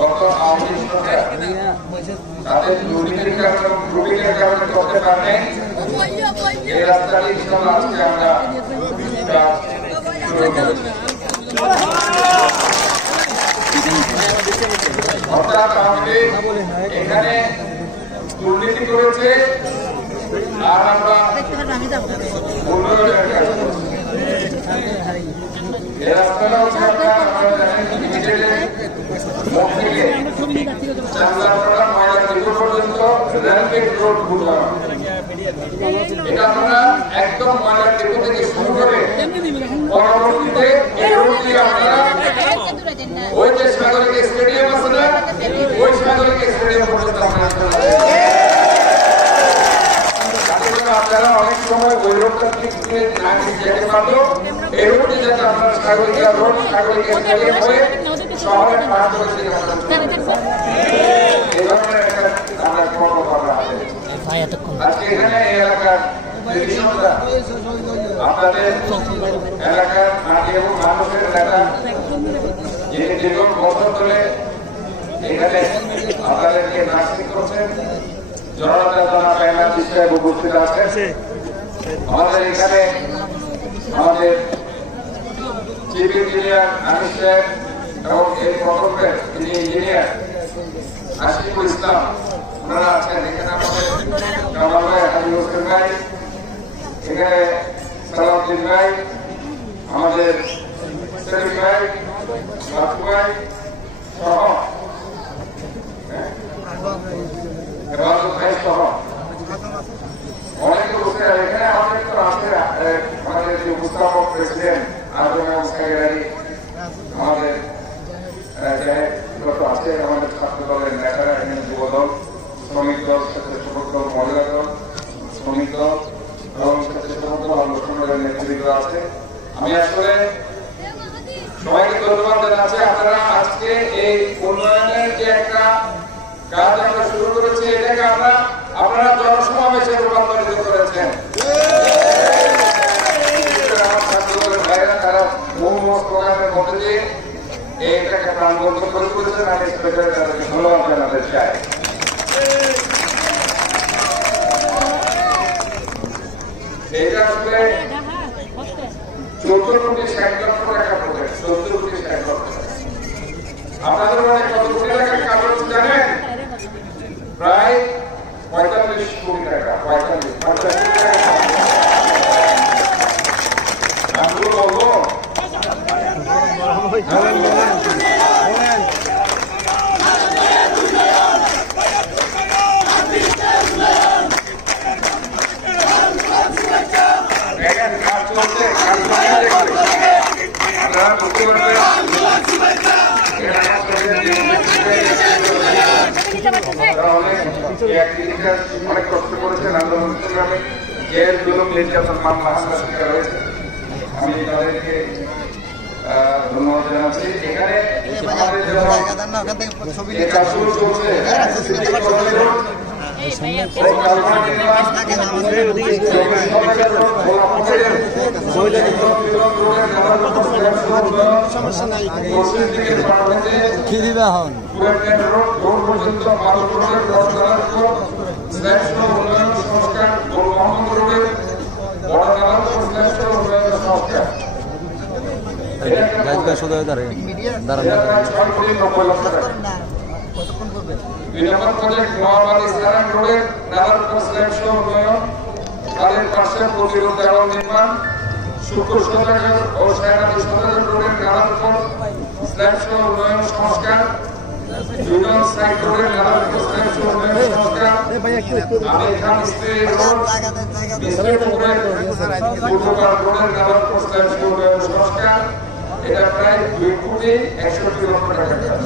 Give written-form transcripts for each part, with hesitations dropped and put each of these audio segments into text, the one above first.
গত আওয়ামী সরকার তাদের দুর্নীতির কারণে গ্রুপিংয়ের কারণে করতে পারেন। এই রাস্তাটি আজকে আমরা অর্থাৎ আমাকে এখানে দুর্নীতি করেছে আর আমরা উন্নয়নের কাজ করছি। এই রাস্তাটা হচ্ছে আপনারা জানেন চাংলাপাড়া ময়লা ডিপো পর্যন্ত রেলগেট রোড ঘুরলাম। এটা আমরা একদম ময়লা ডিপো থেকে শুরু করে পরবর্তীতে এই রোড দিয়ে আপনারা ওই যে সাগরিক স্টেডিয়াম আছে না, ওই সাগরিক স্টেডিয়াম পর্যন্ত আপনারা অনেক সময় ওই রোডটা ঠিক যেতে পারলো। এই রোডটি যাতে আপনারা সাগরিকা রোড সাগরিক স্টেডিয়াম হয়ে শহরে পার করে দিতে পারেন, এই ধরনের একটা আমরা কর্মকর্তা আছে। আজকে এখানে এই এলাকার কৃষকরা আপনাদের এলাকার মাটি এবং মানুষের নেতা যিনি দীর্ঘ বছর ধরে এখানে আপনাদেরকে নার্সিং করছেন, জনতা জনা ব্যানার্জি সাহেব উপস্থিত আছেন। আমাদের এখানে আমাদের চিফ ইঞ্জিনিয়ার আনিস সাহেব এবং এই প্রকল্পের যিনি ইঞ্জিনিয়ার আশিকুল ইসলাম ওনারা আছেন। এখানে আমাদের কামাল ভাই, হাবিব হোসেন ভাই, এখানে সালাউদ্দিন ভাই, আমাদের সেলিম ভাই, বাপু ভাই সহ ভাই সহ অনেকে বসে এখানে আমাদের তো আছে। আমাদের যে উপস্থাপক প্রেসিডেন্ট আমাদের আছে, আমাদের ছাত্র দলের নেতারা এখানে যুব দল, শ্রমিক দল, স্বেচ্ছাসেবক দল, মহিলা দল, শ্রমিক দল এবং স্বেচ্ছাসেবক দল সংগঠনের নেতৃবৃন্দ আছে। আমি আসলে সবাইকে ধন্যবাদ জানাচ্ছি। আপনারা আজকে এই উন্নয়নের যে একটা কাজ আমরা শুরু করেছি, এটাকে আপনারা জনসমাবেশে রূপান্তরিত করেছেন। আমার ছাত্র দলের ভাইরা তারা বহু প্রোগ্রামের মধ্যে দিয়ে এইটাকে প্রাণবন্ত করে তুলেছেন। আমি স্পেশালি তাদেরকে ধন্যবাদ জানাতে চাই। এটা আসলে 14 কোটি 60 লক্ষ টাকা প্রজেক্ট, 14 কোটি 60 লক্ষ টাকা। আপনাদের মনে কত কোটি টাকার কাজ হচ্ছে জানেন? প্রায় 45 কোটি টাকা। 45 টাকা আমি বলবো অনেক কষ্ট করেছেন আন্দোলন সংগ্রামে, জেল জুলুম নির্যাতন মামলা হামলা শিকার হয়েছে। আমি তাদেরকে ধন্যবাদ জানাচ্ছি। এখানে কাজ শুরু চলছে প্রতিরোধ দেওয়ার নির্মাণ, সূক্ষ্ম সদাগর ও সায়নাদি সদাগর রোডের নালার উপর স্ল্যাব সহ উন্নয়ন সংস্কার, ইউনিয়ন সাইড রোডের নালার উপর স্ল্যাব সহ উন্নয়ন সংস্কার, আমির খান স্ট্রিট রোড, বিষ্ণুপুরের পূর্বপাড় রোডের নালার উপর স্ল্যাব সহ উন্নয়ন সংস্কার। এটা প্রায় 2 কোটি 61 লক্ষ টাকা কাজ।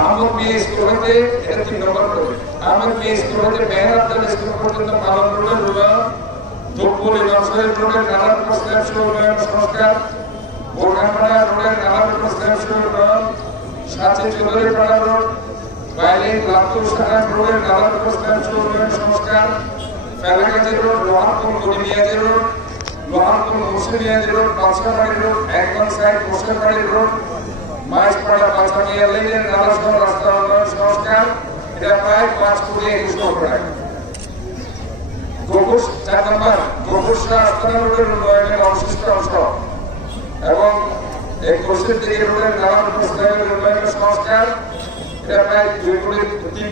আহমদ মিয়া স্কুল হতে এটা 3 নম্বর করে, আহমদ মিয়া স্কুল হতে মেহরাবদান স্কুল পর্যন্ত পালন রোডের উন্নয়ন, ধূপগুড়ি নরসিংদী রোডের নালার উপর স্ল্যাব সহ উন্নয়ন সংস্কার, বোরখানপাড়া রোডের নালার উপর স্ল্যাব সহ উন্নয়ন, সাথে চৌধুরীপাড়া রোড, বাইলিন লাভপুর সাহাব রোডের নালার উপর স্ল্যাব সহ উন্নয়ন সংস্কার, ফেলাগাজী রোড, লোহারপুর গড়িমিয়াজী রোড, লোহারপুর মুসলিমিয়াজী রোড, পাঁচকাবাড়ি রোড, একদম সাইড মুসলিমবাড়ি রোড, মাইজপাড়া পাঁচকানিয়া লেনের নালাসহ রাস্তা উন্নয়ন সংস্কার, এটা প্রায় 5 কোটি 21 লক্ষ টাকা। গোকুশ 4 নম্বর গোকুশা আস্তানা রোডের উন্নয়নের অবশিষ্ট অংশ এবং এই পশ্চিম দিকে রোডের নালার প্রস্তাবের উন্নয়নের সংস্কার, এটা প্রায় 2 কোটি 3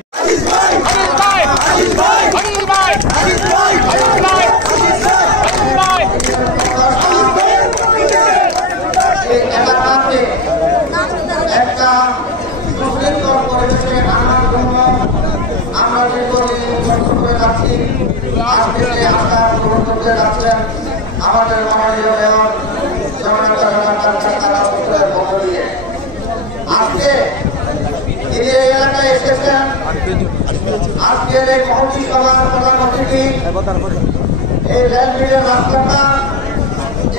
আমাদের মাননীয় মেয়র আজকে তিনি এই এলাকায় এসেছেন। আজকের এই মহতি সভার প্রধান অতিথি এই রেলগেটের রাস্তাটা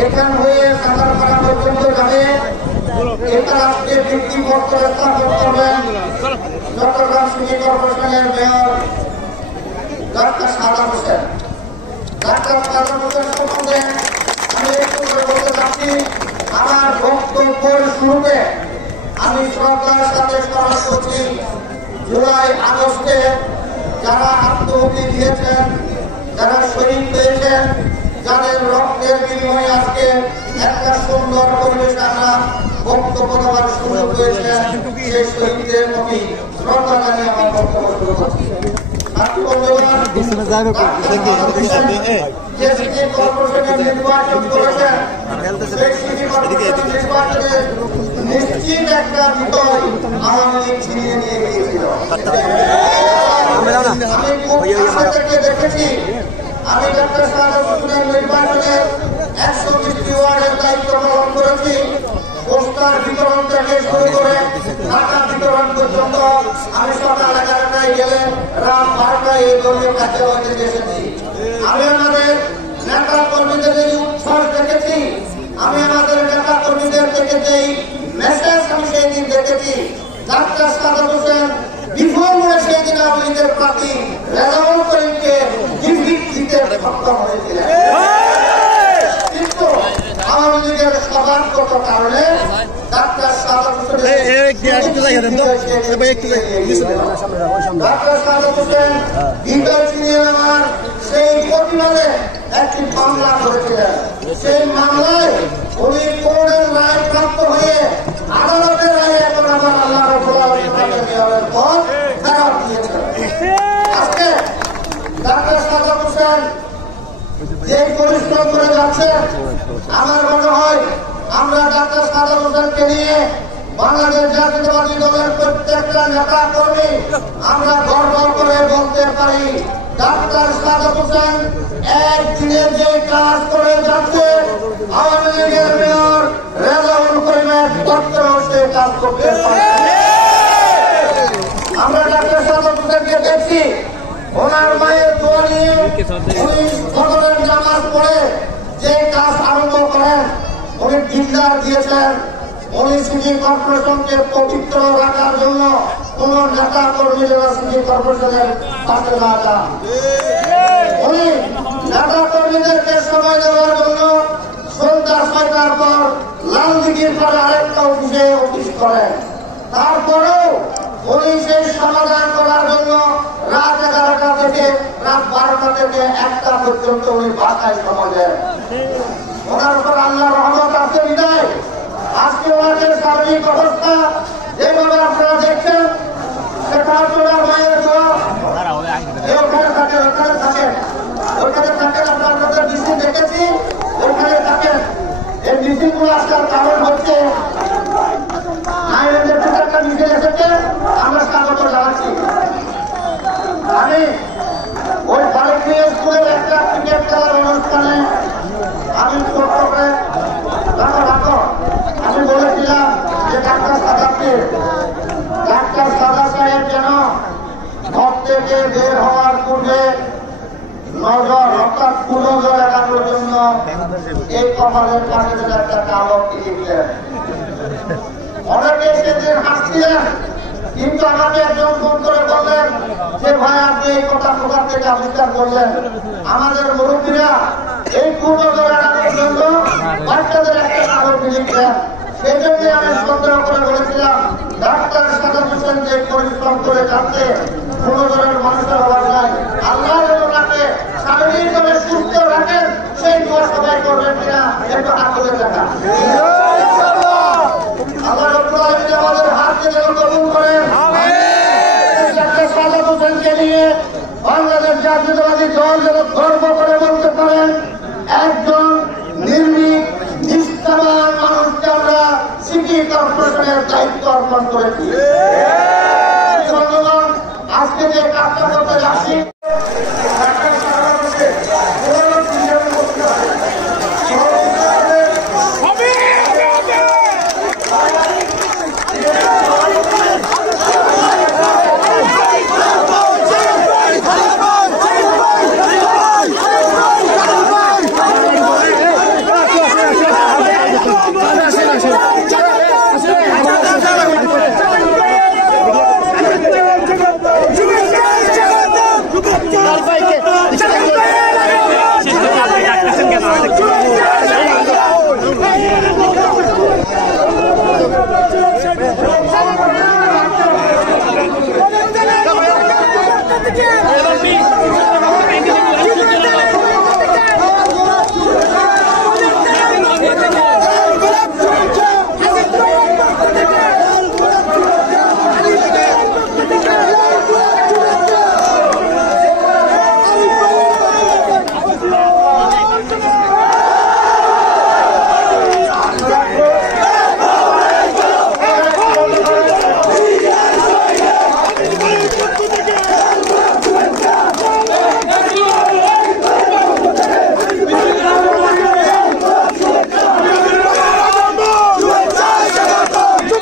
এখান হয়ে সাঁতারপাড়া পর্যন্ত যাবে। এটা আজকে ভিত্তিপত্র স্থাপন করবেন চট্টগ্রাম সিটি কর্পোরেশনের মেয়র ডাক্তার সাদাত হোসেন। ডাক্তার সাদাত হোসেন সম্বন্ধে আমি একটু করে বলতে চাচ্ছি। আমার বক্তব্যের শুরুতে আমি শ্রদ্ধার সাথে স্মরণ করছি জুলাই আগস্টে যারা আত্মহত্যা দিয়েছেন, যারা শহীদ হয়েছেন, যাদের রক্তের বিনিময়ে আজকে একটা সুন্দর পরিবেশ আমরা বক্তব্য দেওয়ার সুযোগ পেয়েছেন, সেই শহীদদের প্রতি শ্রদ্ধা জানিয়ে আমার বক্তব্য শুরু করছি। যে সিটি কর্পোরেশনের নির্বাচন করেছেন, সেই সিটি কর্পোরেশনের নির্বাচনে নিশ্চিত একটা বিজয় আওয়ামী লীগ ছিনিয়ে নিয়ে গিয়েছিল। আমি খুব কাছে থেকে দেখেছি। আমি ডাক্তার সাদাত হোসেনের নির্বাচনে 120টি ওয়ার্ডের দায়িত্ব পালন করেছি। পোস্টার বিতরণ থেকে শুরু করে টাকা বিতরণ পর্যন্ত আমি সকাল 11টায় গেলে রাত 12টায় এই দলীয় কার্যালয়ে এসেছি। আমি আমাদের নেতা কর্মীদের এই উৎসাহ দেখেছি। আমি আমাদের নেতা কর্মীদের থেকে যেই মেসেজ আমি সেই দিন দেখেছি। ডাক্তার সাদাত হোসেন বিফল হয়ে সেই দিন আওয়ামী লীগের প্রার্থী রেজাউল করিমকে ডিফিট দিতে সক্ষম হয়েছিলেন। কিন্তু আওয়ামী লীগের স্বভাবগত কারণে ডাক্তার সাদাত হোসেন বিজয় ছিনিয়ে নেওয়ার সেই প্রতিবাদে একটি মামলা করেছিলেন। সেই মামলায় উনি কোর্টের রায় প্রাপ্ত হয়ে আদালতের রায় এখন আবার আল্লাহ রাব্বুল পথ ফেরত দিয়েছেন। আজকে ডাক্তার সাদাত হোসেন যে পরিশ্রম করে যাচ্ছেন, আমার মনে হয় আমরা ডাক্তার সাদাত হোসেনকে নিয়ে বাংলাদেশ জাতীয়তাবাদী দলের প্রত্যেকটা নেতা কর্মী আমরা গর্ব করে বলতে পারি, ডাক্তার সাদাত হোসেন একদিনে যে কাজ করে যাচ্ছে আওয়ামী লীগের মেয়র রেজাউল করিমের দপ্তরেও সে কাজ করতে পারে। আমরা ডাক্তার সাদাত হোসেনকে দেখছি ওনার মায়ের দোয়া নিয়ে উনি ফজরের নামাজ পড়ে যে কাজ আরম্ভ করেন, উনি দিনদার দিয়েছেন। উনি সিটি কর্পোরেশনকে পবিত্র রাখার জন্য কোন নেতা কর্মীরা সিটি কর্পোরেশনের পাশে না যান। উনি নেতা কর্মীদেরকে সময় দেওয়ার জন্য সন্ধ্যা 6টার পর লালদিঘির পরে আরেকটা অফিসে অফিস করেন। তারপরেও উনি সেই সমাধান করার জন্য রাত 11টা থেকে রাত 12টা থেকে 1টা পর্যন্ত উনি বাসায় সময় দেন। ওনার উপর আল্লাহ রহমত আছে বিদায় আজকে ওনাদের শারীরিক অবস্থা যেভাবে আপনারা দেখছেন, সেটা আপনার মায়ের দোয়া। ওখানে থাকেন, ওখানে থাকেন, ওখানে থাকেন। আপনাদের মিছিল দেখেছি, ওখানে থাকেন। এই মিছিলগুলো আসার কারণ হচ্ছে আইনের যে একটা মিছিল এসেছে, আমরা স্বাগত জানাচ্ছি। আমি ওই বালিকা স্কুলের একটা ক্রিকেট খেলার অনুষ্ঠানে আমি ছোট্ট করে আমি বলেছিলাম যে ডাক্তার সাদাত সাহেব যেন ঘর থেকে বের হওয়ার পূর্বে নজর অর্থাৎ পুনজর এড়ানোর জন্য এই কপালের পাশে একটা কালো দিয়ে দিলেন। অনেকে সেদিন হাসছিলেন, কিন্তু আমাকে একজন ফোন করে বললেন যে ভাই আপনি এই কথা কোথা থেকে আবিষ্কার করলেন। আমাদের মুরব্বীরা এই পূর্ণজোর এড়ানোর জন্য বাচ্চাদের একটা কাগজ লিখছেন। সেই জন্য আমি সন্দেহ করে বলেছিলাম ডাক্তার সাদাত হোসেন যে পরিশ্রম করে যাচ্ছে পূর্ণজোরের মানুষের অভাব নাই। আল্লাহ ওনাকে শারীরিকভাবে সুস্থ রাখেন, সেই দোয়া সবাই করবেন কিনা একটু হাত তুলে দেখা। আল্লাহ রাব্বুল আলামিন আমাদের হাতকে যেন কবুল করেন। ডাক্তার সাদাত হোসেনকে নিয়ে বাংলাদেশ জাতীয়তাবাদী দল যেন গর্ব করে বলতে পারেন একজন নির্ভীক নিষ্ঠাবান মানুষকে আমরা সিটি কর্পোরেশনের দায়িত্ব অর্পণ করেছি। বন্ধুগণ, আজকে যে কাজটা করতে যাচ্ছি Yeah.